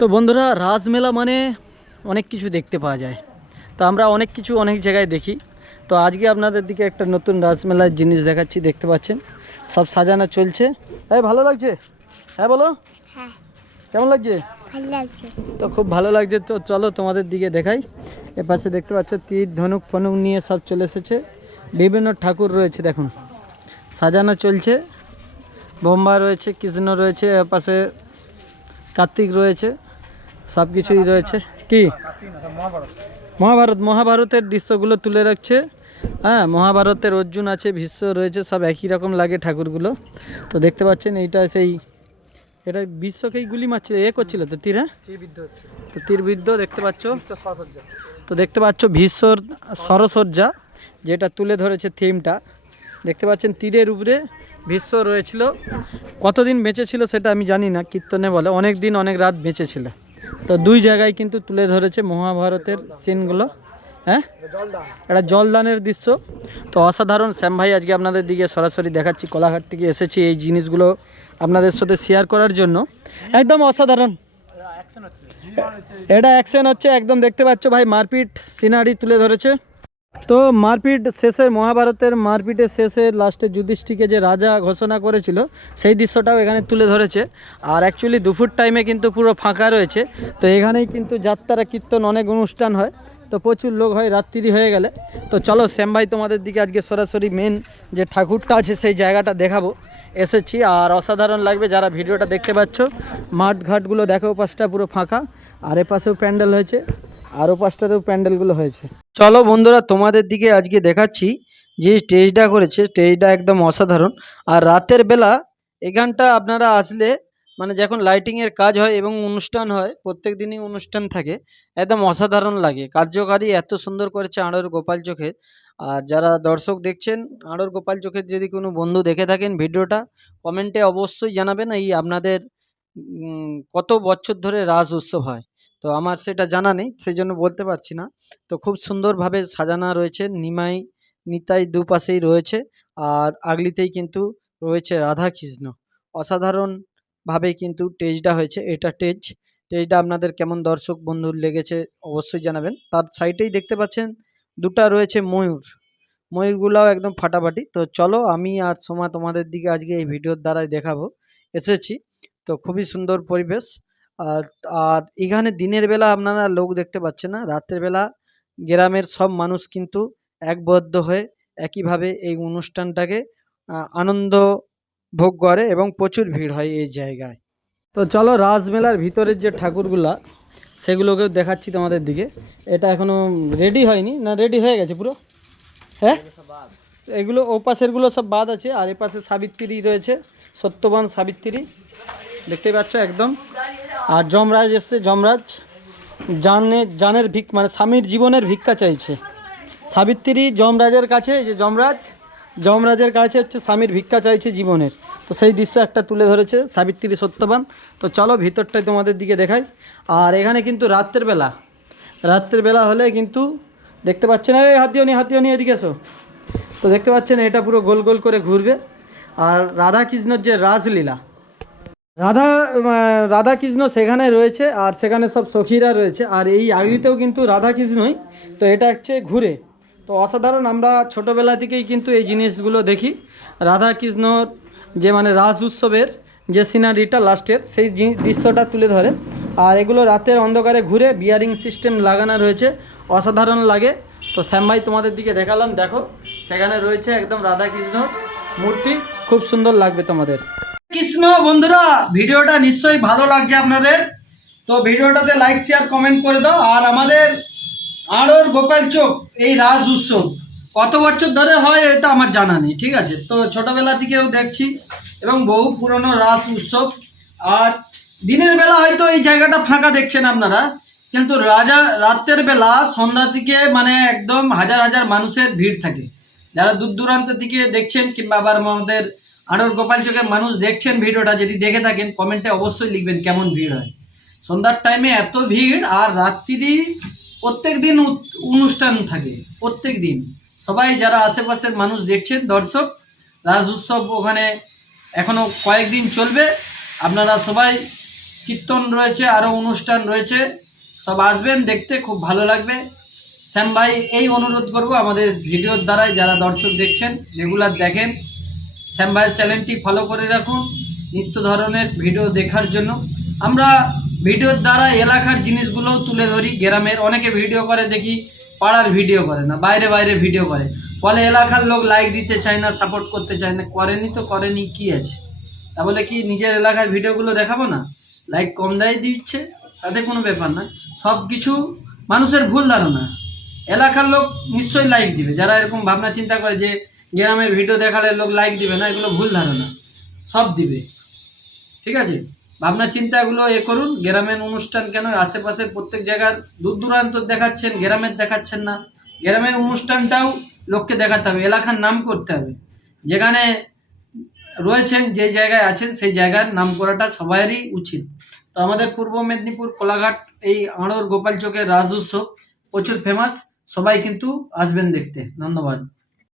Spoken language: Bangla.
তো বন্ধুরা, রাজমেলা মানে অনেক কিছু দেখতে পাওয়া যায়। তো আমরা অনেক কিছু অনেক জায়গায় দেখি। তো আজকে আপনাদের দিকে একটা নতুন রাজমেলার জিনিস দেখাচ্ছি। দেখতে পাচ্ছেন সব সাজানো চলছে। এই ভালো লাগছে? হ্যাঁ বলো। হ্যাঁ, কেমন লাগছে? ভালো লাগছে। তো খুব ভালো লাগছে। তো চলো তোমাদের দিকে দেখাই। এপাশে দেখতে পাচ্ছ তীর ধনুক ফনুক নিয়ে সব চলে এসেছে। বিভিন্ন ঠাকুর রয়েছে, দেখুন সাজানো চলছে। ব্রহ্মা রয়েছে, কৃষ্ণ রয়েছে, এপাশে কার্তিক রয়েছে, সব কিছুই রয়েছে। কি মহাভারতের দৃশ্যগুলো তুলে রাখছে। হ্যাঁ, মহাভারতের অর্জুন আছে, ভীষ্ম রয়েছে, সব একই রকম লাগে ঠাকুরগুলো। তো দেখতে পাচ্ছেন এইটা এটা বিশ্বকেই গুলি মারছিল, করছিল তো তীর। হ্যাঁ, তো তীরবিদ্ধ দেখতে পাচ্ছ। তো দেখতে পাচ্ছ ভীষ্মর সরসজ্জা, যেটা তুলে ধরেছে থিমটা। দেখতে পাচ্ছেন তীরের উপরে ভীষ্ম রয়েছিল। কতদিন বেঁচে ছিল সেটা আমি জানি না, কীর্তনে বলে অনেক দিন অনেক রাত বেঁচে ছিল। তো দুই জায়গায় কিন্তু তুলে ধরেছে মহাভারতের সিনগুলো। হ্যাঁ, এটা জলদানের দৃশ্য। তো অসাধারণ। শ্যাম ভাই আজকে আপনাদের দিকে সরাসরি দেখাচ্ছি, কোলাঘাট থেকে এসেছি এই জিনিসগুলো আপনাদের সাথে শেয়ার করার জন্য। একদম অসাধারণ। এটা অ্যাকশন হচ্ছে একদম, দেখতে পাচ্ছ ভাই, মারপিট সিনারি তুলে ধরেছে। তো মারপিট শেষে, মহাভারতের মারপিটের শেষে লাস্টে যুধিষ্ঠিরকে যে রাজা ঘোষণা করেছিল সেই দৃশ্যটাও এখানে তুলে ধরেছে। আর অ্যাকচুয়ালি দুপুর টাইমে কিন্তু পুরো ফাঁকা রয়েছে। তো এখানেই কিন্তু যাত্রা কীর্তন অনেক অনুষ্ঠান হয়। তো প্রচুর লোক হয় রাত্রি হয়ে গেলে। তো চলো শ্যাম ভাই তোমাদের দিকে আজকে সরাসরি মেন যে ঠাকুরটা আছে সেই জায়গাটা দেখাবো এসেছি। আর অসাধারণ লাগবে যারা ভিডিওটা দেখতে পাচ্ছ। মাঠ ঘাটগুলো দেখো, পাশটা পুরো ফাঁকা। আর এপাশেও প্যান্ডেল হয়েছে, আর ওপাশটাতেও প্যান্ডেলগুলো হয়েছে। চলো বন্ধুরা, তোমাদের দিকে আজকে দেখাচ্ছি যে স্টেজটা করেছে, স্টেজটা একদম অসাধারণ। আর রাতের বেলা এখানটা আপনারা আসলে, মানে যখন লাইটিংয়ের কাজ হয় এবং অনুষ্ঠান হয়, প্রত্যেক দিনই অনুষ্ঠান থাকে, একদম অসাধারণ লাগে। কার্যকারী এত সুন্দর করেছে আড়র গোপাল চোখের। আর যারা দর্শক দেখছেন, আড়র গোপাল চোখের যদি কোনো বন্ধু দেখে থাকেন ভিডিওটা, কমেন্টে অবশ্যই জানাবেন এই আপনাদের কত বছর ধরে রাস উৎসব হয়। তো আমার সেটা জানা নেই, সেই জন্য বলতে পারছি না। তো খুব সুন্দরভাবে সাজানো রয়েছে, নিতাই দুপাশেই রয়েছে। আর আগলিতেই কিন্তু রয়েছে রাধা কৃষ্ণ। অসাধারণভাবে কিন্তু স্টেজটা হয়েছে। এটা স্টেজটা আপনাদের কেমন দর্শক বন্ধুর লেগেছে অবশ্যই জানাবেন। তার সাইডেই দেখতে পাচ্ছেন দুটা রয়েছে ময়ূরগুলাও একদম ফাটাফাটি। তো চলো, আমি আর সোমা তোমাদের দিকে আজকে এই ভিডিওর দ্বারাই দেখাবো এসেছি। তো খুবই সুন্দর পরিবেশ। আর আর এখানে দিনের বেলা আপনারা লোক দেখতে পাচ্ছেন না, রাতের বেলা গ্রামের সব মানুষ কিন্তু একবদ্ধ হয়ে একইভাবে এই অনুষ্ঠানটাকে আনন্দ ভোগ করে এবং প্রচুর ভিড় হয় এই জায়গায়। তো চলো, রাজমেলার ভিতরের যে ঠাকুরগুলা সেগুলোকেও দেখাচ্ছি তোমাদের দিকে। এটা এখনো রেডি হয়নি, না রেডি হয়ে গেছে পুরো? হ্যাঁ, এগুলো ও পাশেরগুলো সব বাদ আছে। আর এ পাশে সাবিত্রী রয়েছে, সত্যবান সাবিত্রী দেখতেই পাচ্ছ একদম। আর যমরাজ এসছে, যমরাজ জানের মানে স্বামীর জীবনের ভিক্ষা চাইছে। সাবিত্রী যমরাজের কাছে, এই যে যমরাজের কাছে হচ্ছে স্বামীর ভিক্ষা চাইছে জীবনের। তো সেই দৃশ্য একটা তুলে ধরেছে সাবিত্রী সত্যবান। তো চলো ভিতরটাই তোমাদের দিকে দেখাই। আর এখানে কিন্তু রাত্রের বেলা হলে কিন্তু দেখতে পাচ্ছেন, এই হাত দিও নি এদিকে এসো। তো দেখতে পাচ্ছেন এটা পুরো গোল গোল করে ঘুরবে। আর রাধা কৃষ্ণর যে রাসলীলা, রাধা কৃষ্ণ সেখানে রয়েছে, আর সেখানে সব সখীরা রয়েছে। আর এই আগলিতেও কিন্তু রাধা কৃষ্ণই। তো এটা হচ্ছে ঘুরে। তো অসাধারণ। আমরা ছোটোবেলা থেকেই কিন্তু এই জিনিসগুলো দেখি, রাধা কৃষ্ণর যে মানে রাস উৎসবের যে সিনারিটা লাস্টের সেই দৃশ্যটা তুলে ধরে। আর এগুলো রাতের অন্ধকারে ঘুরে, বিয়ারিং সিস্টেম লাগানো রয়েছে, অসাধারণ লাগে। তো শ্যাম ভাই তোমাদের দিকে দেখালাম, দেখো সেখানে রয়েছে একদম রাধা কৃষ্ণ মূর্তি, খুব সুন্দর লাগবে তোমাদের। কৃষ্ণ বন্ধুরা, ভিডিওটা নিশ্চয়ই ভালো লাগছে আপনাদের। তো ভিডিওটাতে লাইক শেয়ার কমেন্ট করে দাও। আর আমাদের আড়র গোপাল চোখ এই রাস উৎসব কত বছর ধরে হয় এটা আমার জানা নেই, ঠিক আছে। তো ছোটোবেলা থেকেও দেখছি এবং বহু পুরনো রাস উৎসব। আর দিনের বেলা হয়তো এই জায়গাটা ফাঁকা দেখছেন আপনারা, কিন্তু রাতের বেলা সন্ধ্যা থেকে মানে একদম হাজার হাজার মানুষের ভিড় থাকে। যারা দূর দূরান্ত থেকে দেখছেন, কিংবা আবার আমাদের আড়র গোপাল চোখের মানুষ দেখছেন ভিডিওটা, যদি দেখে থাকেন কমেন্টে অবশ্যই লিখবেন কেমন ভিড় হয় সন্ধ্যার টাইমে। এত ভিড়। আর রাত্রি প্রত্যেক দিন অনুষ্ঠান থাকে, প্রত্যেক দিন। সবাই যারা আশেপাশের মানুষ দেখছেন দর্শক, রাস উৎসব ওখানে এখনো কয়েকদিন চলবে। আপনারা সবাই কীর্তন রয়েছে, আরও অনুষ্ঠান রয়েছে, সব আসবেন দেখতে, খুব ভালো লাগবে। শ্যাম ভাই এই অনুরোধ করব আমাদের ভিডিওর দ্বারাই, যারা দর্শক দেখছেন রেগুলার দেখেন, শ্যাম ভাইয়ের চ্যানেলটি ফলো করে রাখুন নিত্য ধরনের ভিডিও দেখার জন্য। আমরা ভিডিওর দ্বারা এলাকার জিনিসগুলোও তুলে ধরি, গ্রামের অনেকে ভিডিও করে দেখি, পাড়ার ভিডিও করে না, বাইরে বাইরে ভিডিও করে, ফলে এলাকার লোক লাইক দিতে চায় না, সাপোর্ট করতে চায় না। করেনি তো করেনি, কি আছে, তাহলে কি নিজের এলাকার ভিডিওগুলো দেখাবো না? লাইক কম দেয় দিচ্ছে, তাতে কোনো ব্যাপার না। সব কিছু মানুষের ভুল ধারণা, এলাকার লোক নিশ্চয়ই লাইক দিবে। যারা এরকম ভাবনা চিন্তা করে যে গ্রামের ভিডিও দেখালে লোক লাইক দিবে না, এগুলো ভুল ধারণা, সব দিবে। ঠিক আছে, ভাবনা চিন্তাগুলো করুন। গ্রামের অনুষ্ঠান কেন আশেপাশের প্রত্যেক জায়গার দূর দূরান্ত দেখাচ্ছেন, গ্রামের দেখাচ্ছেন না? গ্রামের অনুষ্ঠানটাও লোককে দেখাতে হবে, এলাকার নাম করতে হবে। যেখানে রয়েছেন, যে জায়গায় আছেন, সেই জায়গার নাম করাটা সবারই উচিত। তো আমাদের পূর্ব মেদিনীপুর কোলাঘাট এই আড়র গোপাল চকের রাজ উৎসব প্রচুর ফেমাস, সবাই কিন্তু আসবেন দেখতে। ধন্যবাদ।